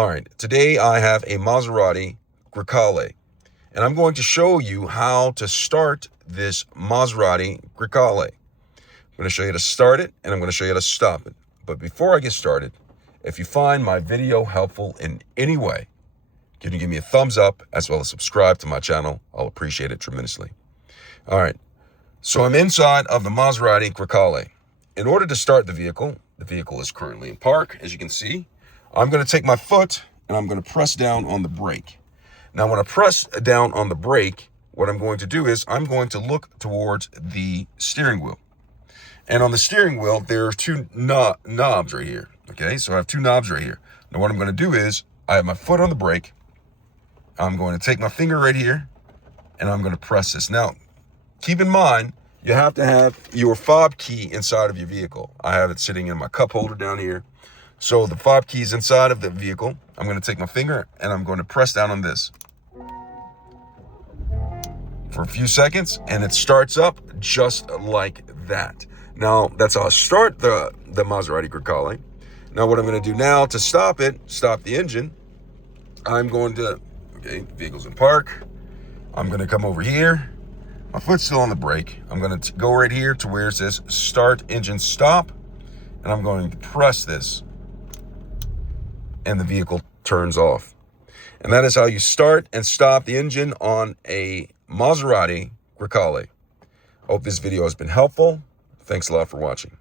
All right, today I have a Maserati Grecale, and I'm going to show you how to start this Maserati Grecale. I'm going to show you how to start it, and I'm going to show you how to stop it. But before I get started, if you find my video helpful in any way, can you give me a thumbs up as well as subscribe to my channel? I'll appreciate it tremendously. All right, so I'm inside of the Maserati Grecale. In order to start the vehicle is currently in park, as you can see. I'm going to take my foot and I'm going to press down on the brake. Now, when I press down on the brake, what I'm going to do is I'm going to look towards the steering wheel. And on the steering wheel, there are two knobs right here. Okay, so I have two knobs right here. Now, what I'm going to do is I have my foot on the brake. I'm going to take my finger right here and I'm going to press this. Now, keep in mind, you have to have your fob key inside of your vehicle. I have it sitting in my cup holder down here. So the fob key is inside of the vehicle. I'm going to take my finger and I'm going to press down on this for a few seconds, and it starts up just like that. Now, that's how I start the Maserati Grecale. Now, what I'm going to do now to stop the engine, I'm going to, okay, vehicle's in park. I'm going to come over here. My foot's still on the brake. I'm going to go right here to where it says start engine stop, and I'm going to press this, and the vehicle turns off. And that is how you start and stop the engine on a Maserati Grecale. Hope this video has been helpful. Thanks a lot for watching.